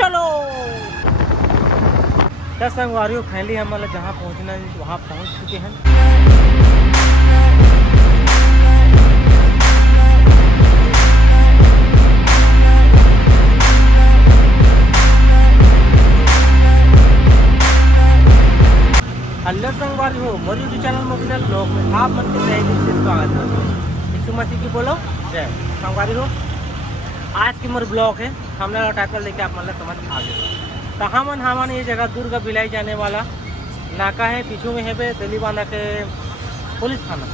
चलो। दस संगवारियों फाइनली हम मतलब जहाँ पहुँचना है वहाँ पहुँच चुके हैं। हेलो संगवारी हो मोरी यूट्यूब चैनल मोबिल ब्लॉग में आप मन के तहे दिल से स्वागत है। यीशु मसीह की बोलो जय। संगवारी हो आज की मोर ब्लॉग है हमने टाइटल लेके आप मतलब समझ आ गए। तो हमन ये जगह दुर्ग बिलाई जाने वाला नाका है, पीछू में है पे दिल्ली बांधा के पुलिस थाना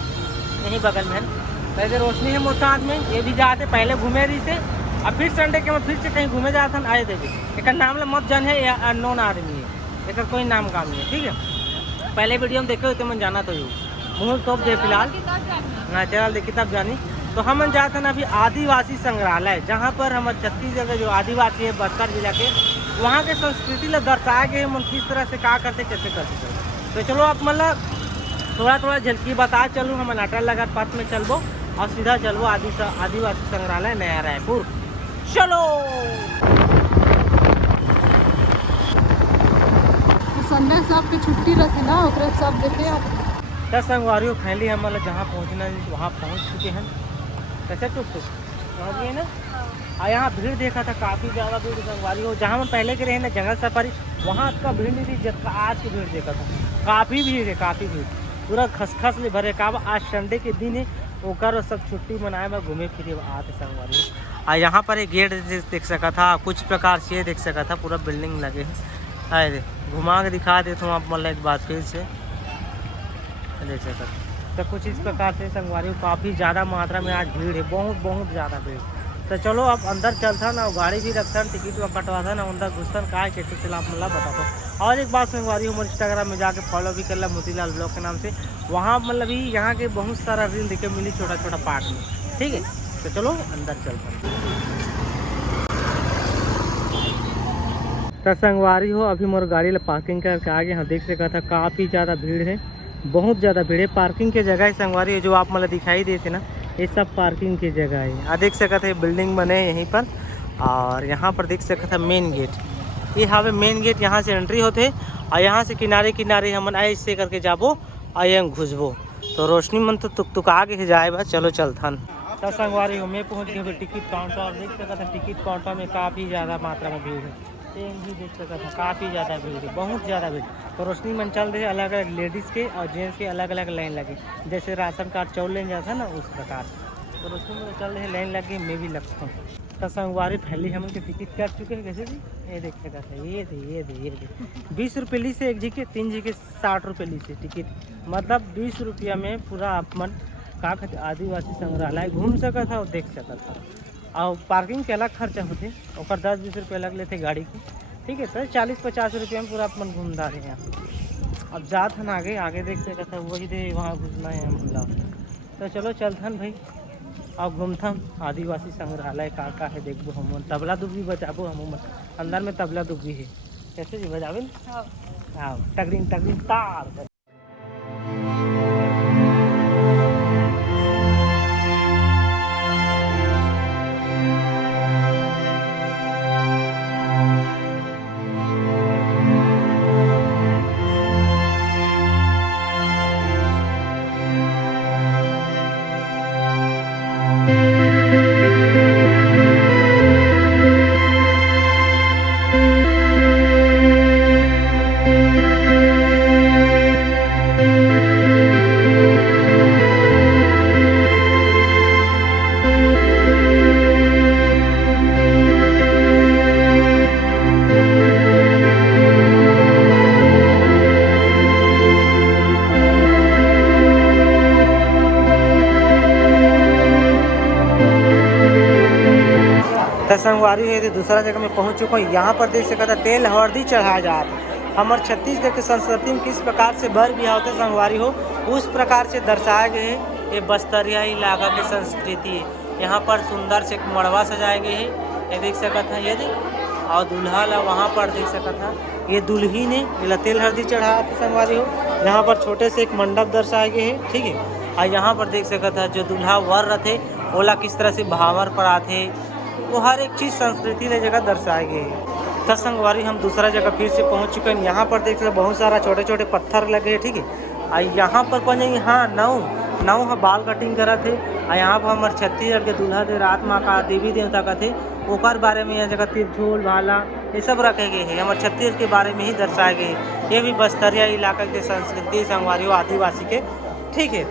यहीं बगल में है। वैसे रोशनी है मोर साथ में, ये भी जाते पहले घूमे रही से अब फिर संडे के मैं फिर से कहीं घूमे जाता आए देखे। एक नाम मत जान है या अननोन आदमी है, एक कोई नाम काम नहीं है। ठीक है, पहले वीडियो में देखे हुए तो मैं जाना तो यू मुँह तो दे फिलहाल ना चल देखी तब जानी। तो हम जाते हैं अभी आदिवासी संग्रहालय, जहाँ पर हमारे छत्तीसगढ़ के जो आदिवासी है बस्तर जिला के वहाँ के संस्कृति ला दर्शाए गए हम किस तरह से क्या करते कैसे करते। तो चलो आप मतलब थोड़ा थोड़ा झलकी बता चलूँ। हम नाटा लगा पथ में चलबो और सीधा चलबो आदिवासी संग्रहालय नया रायपुर। चलो संडे से आपकी छुट्टी रखी ना ओकरे सब देखे आप। दस संगवारियों फाइनली हम मतलब जहाँ पहुँचना है वहाँ पहुँच चुके हैं। कैसे टुक टुक पहुँच गए ना। और यहाँ भीड़ देखा था काफ़ी ज़्यादा भीड़ संगवारी हो। जहाँ हम पहले के रहे ना जंगल सफारी वहाँ का भीड़ नहीं थी जितना आज की भीड़ देखा था। काफ़ी भीड़ है, काफ़ी भीड़ पूरा खसखस ले भरे का। आज संडे के दिन है ओकर सब छुट्टी मनाए में घूमे फिरे आते संगवारी। और यहाँ पर एक गेट देख सका था, कुछ प्रकार से देख सका था पूरा बिल्डिंग लगे है। अरे घुमा के दिखा देता हूँ आप मतलब एक बात फिर से देख सकते। तो कुछ इस प्रकार से संगवारी काफ़ी ज़्यादा मात्रा में आज भीड़ है, बहुत ज़्यादा भीड़। तो चलो अब अंदर चलता ना, गाड़ी भी रखता टिकट कटवा था ना अंदर घुसन का कैसे चला आप मतलब बताता हूँ। और एक बात संगवारी हूँ इंस्टाग्राम में जाके फॉलो भी कर ला मोतीलाल ब्लॉग के नाम से। वहाँ मतलब ही यहाँ के बहुत सारा रील देखे मिली छोटा छोटा पार्ट में। ठीक है, तो चलो अंदर चलता। तो संगवारी हो अभी मोर गाड़ी ला पार्किंग करके आगे यहाँ देख सका था काफ़ी ज़्यादा भीड़ है, बहुत ज़्यादा भीड़ है। पार्किंग के जगह संगवारी है जो आप मतलब दिखाई देते ना ये सब पार्किंग की जगह है। देख सका था बिल्डिंग बने यहीं पर। और यहाँ पर देख सका था मेन गेट, ये हवे मेन गेट। यहाँ से एंट्री होते और यहाँ से किनारे किनारे हम ऐसे करके जाबो और यहाँ घुसबो। तो रोशनी मन तो तुक आगे जाए बस। चलो चलथन। तो संगवारी हो मैं पहुँच गए टिकट काउंटर। देख सका था टिकट काउंटर में काफ़ी ज़्यादा मात्रा में भीड़ है। ट्रेन भी देख सका था काफ़ी ज़्यादा भीड़ है, बहुत ज़्यादा भीड़। तो रोशनी मन चल रहे अलग अलग लेडीज़ के और जेंट्स के अलग अलग लाइन लगे, जैसे राशन कार्ड चौल लेने जाता है ना उस प्रकार। तो रोशनी में चल रहे लाइन लगे, मैं भी लगता हूँ। तो संगवारी पहले हम उनके टिकट काट चुके हैं। कैसे जी ये देख सका था, ये 20 रुपये ली से एक जी के 3 जी के 60 रुपये ली से टिकट, मतलब 20 रुपया में पूरा आप मन का कहते आदिवासी संग्रहालय घूम सका था और देख सका था। और पार्किंग के अलग खर्चा होते और 10-20 रुपये लग लेते गाड़ी की। ठीक है, तो 40-50 रुपये में पूरा अपन घूमदा रहे यहाँ। अब जात हन आगे आगे देख सका था वही दे वहाँ घुसना है हम। तो चलो चलथन भाई और घूमथन आदिवासी संग्रहालय का है देखबो। हम तबला दुबी बजाबो, हम अंदर में तबला दुबी है। कैसे जी बजावे हाँ टगरिंग टगरिंग तार। संगवारी है तो दूसरा जगह में पहुंच चुका हूँ। यहाँ पर देख सकता तेल हल्दी चढ़ाया जाता है। हमारे छत्तीसगढ़ के संस्कृति में किस प्रकार से बर बिहाव होते संगवारी हो उस प्रकार से दर्शाए गए हैं। ये बस्तरिया इलाका की संस्कृति है। यहाँ पर सुंदर से एक मड़वा सजाए गए हैं, ये देख सकता था ये देख। और दूल्हा ला वहाँ पर देख सकता था ये दुल्ही ने ये तेल हल्दी चढ़ाया था संगवारी हो। यहाँ पर छोटे से एक मंडप दर्शाए गए हैं। ठीक है, और यहाँ पर देख सकता था जो दूल्हा वर रहे ओला किस तरह से भावर पर आते, वो हर एक चीज़ संस्कृति ने जगह दर्शाए गए हैं। तो संगवारी हम दूसरा जगह फिर से पहुंच चुके हैं। यहाँ पर देख सकते बहुत सारा छोटे छोटे पत्थर लगे हैं, ठीक है। और यहाँ पर कौन है, यहाँ नाव है बाल कटिंग करा थे। और यहाँ पर हमारे छत्तीसगढ़ के दूल्हा दे रात माँ का देवी देवता का थे ओकर बारे में यह जगह त्रिशूल भाला ये सब रखे गए हैं। हमारे छत्तीसगढ़ के बारे में ही दर्शाए गए हैं। ये भी बस्तरिया इलाका के संस्कृति संगवारी आदिवासी के, ठीक है।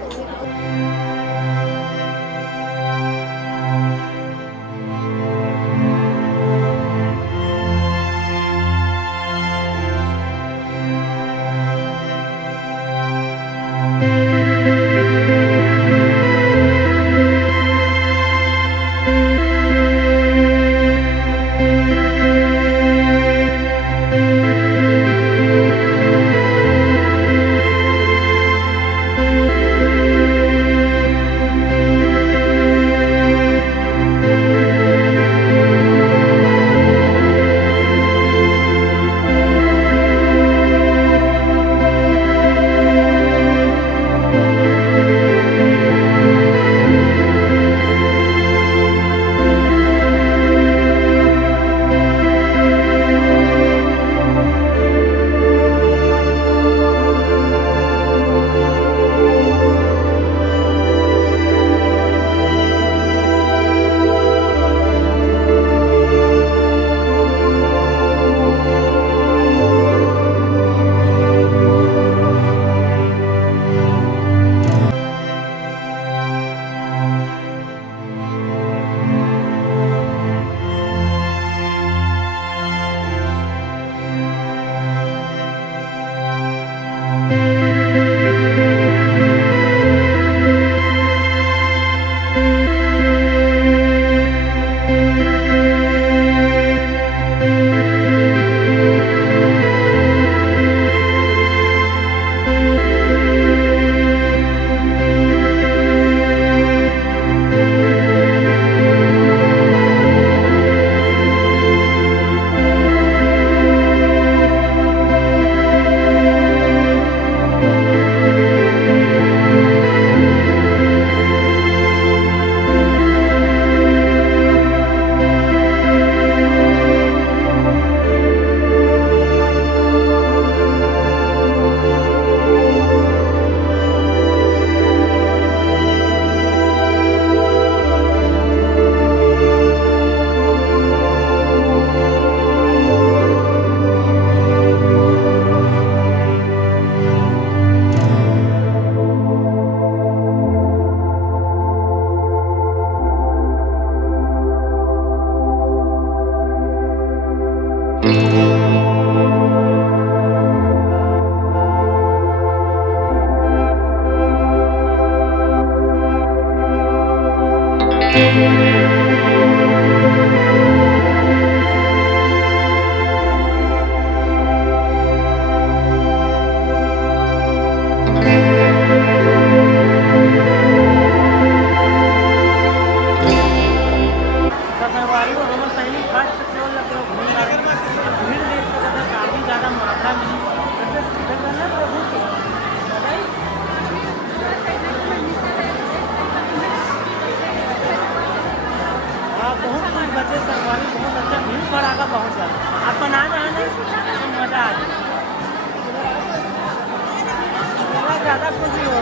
ज़्यादा खुशी हो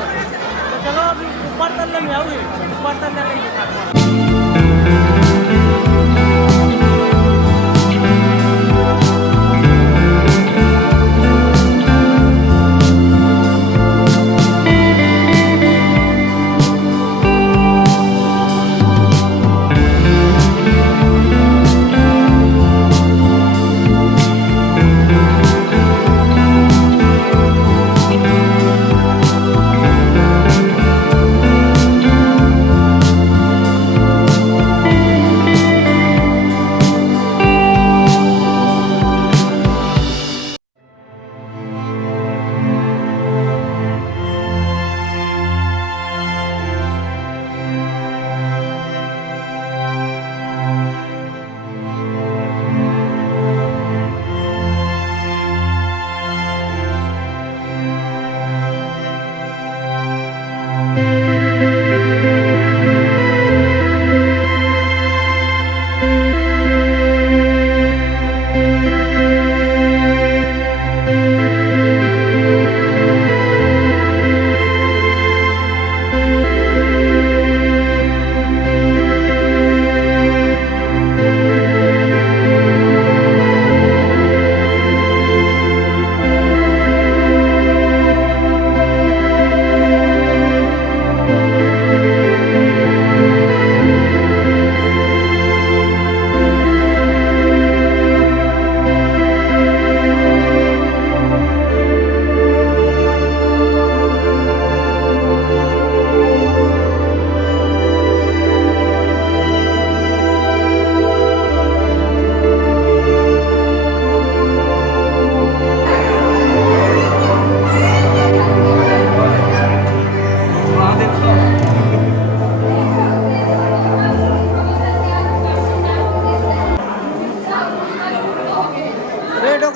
तो चलो अभी ऊपर तक ले जाओगे, ऊपर तक ले जाएंगे।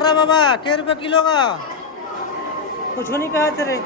बोला बाबा के रुपये किलो का? कुछ नहीं कहा तेरे।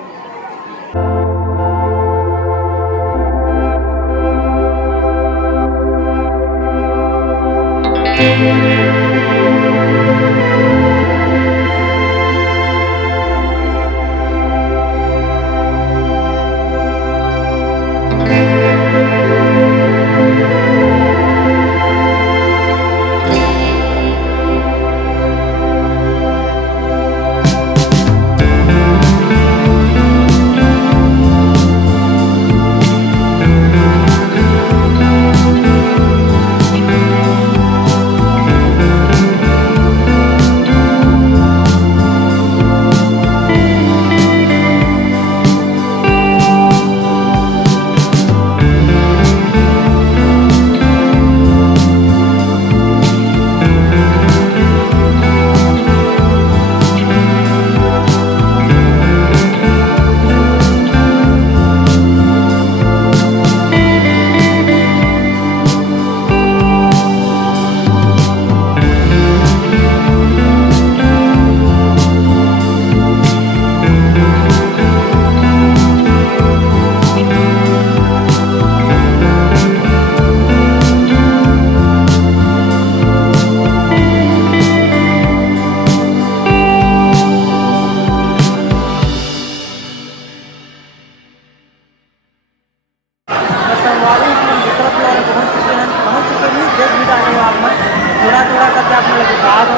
थोड़ा थोड़ा करके आप लोग बता दो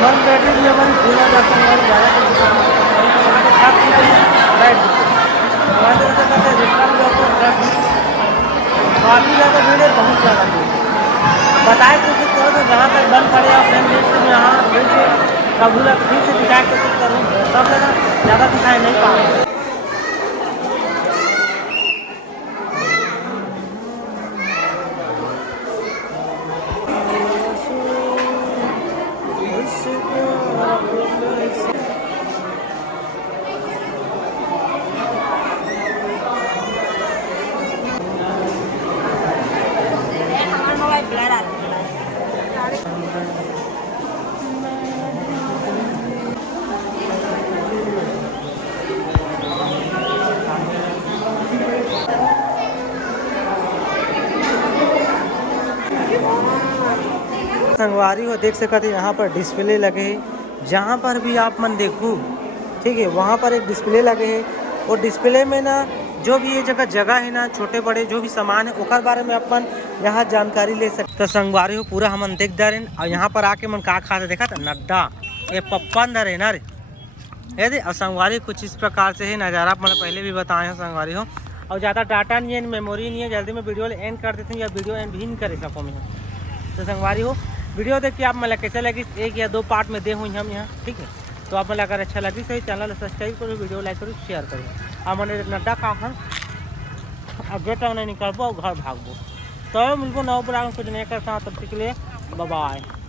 मन बैठे भी अपन पूरा दर्शन वाले ज़्यादा काफ़ी ज़्यादा भीड़ है, बहुत ज़्यादा भीड़ बताए कोशिश करो तो जहाँ तक बंद पड़े अपने में यहाँ फिर से कबूला फिर से दिखाए कोशिश करूँ सब ज़्यादा दिखाई नहीं पाऊँगा। संगवारी हो देख सकते हैं यहाँ पर डिस्प्ले लगे हैं, जहाँ पर भी आप मन देखो ठीक है वहाँ पर एक डिस्प्ले लगे हैं और डिस्प्ले में ना जो भी ये जगह है ना छोटे बड़े जो भी सामान है ओकर बारे में अपन यहाँ जानकारी ले सकते। तो संगवारी हो पूरा हम देख दे रहे और यहाँ पर आके मन का खाते देखा था नड्डा ये पप्पन दर है ना रे ये दे। और संगवारी कुछ इस प्रकार से है नज़ारा मतलब पहले भी बताए हैं संगवारी हो। और ज़्यादा डाटा नहीं है मेमोरी नहीं है, जल्दी में वीडियो एंड कर देते हैं या वीडियो एंड भी नहीं करे सको मैं। तो संगवारी हो वीडियो देख के आप मतलब कैसे लगी एक या दो पार्ट में दे हुई हम यहाँ ठीक है। तो आप मतलब अगर अच्छा लगी सही चैनल सब्सक्राइब करो, वीडियो लाइक करो, शेयर करो। अब मैंने नड्डा का अब बेटा उन्हें निकल पाओ घर भागो तो मिलको नौ ब्रांड कुछ नहीं करता तब तक के लिए बाय।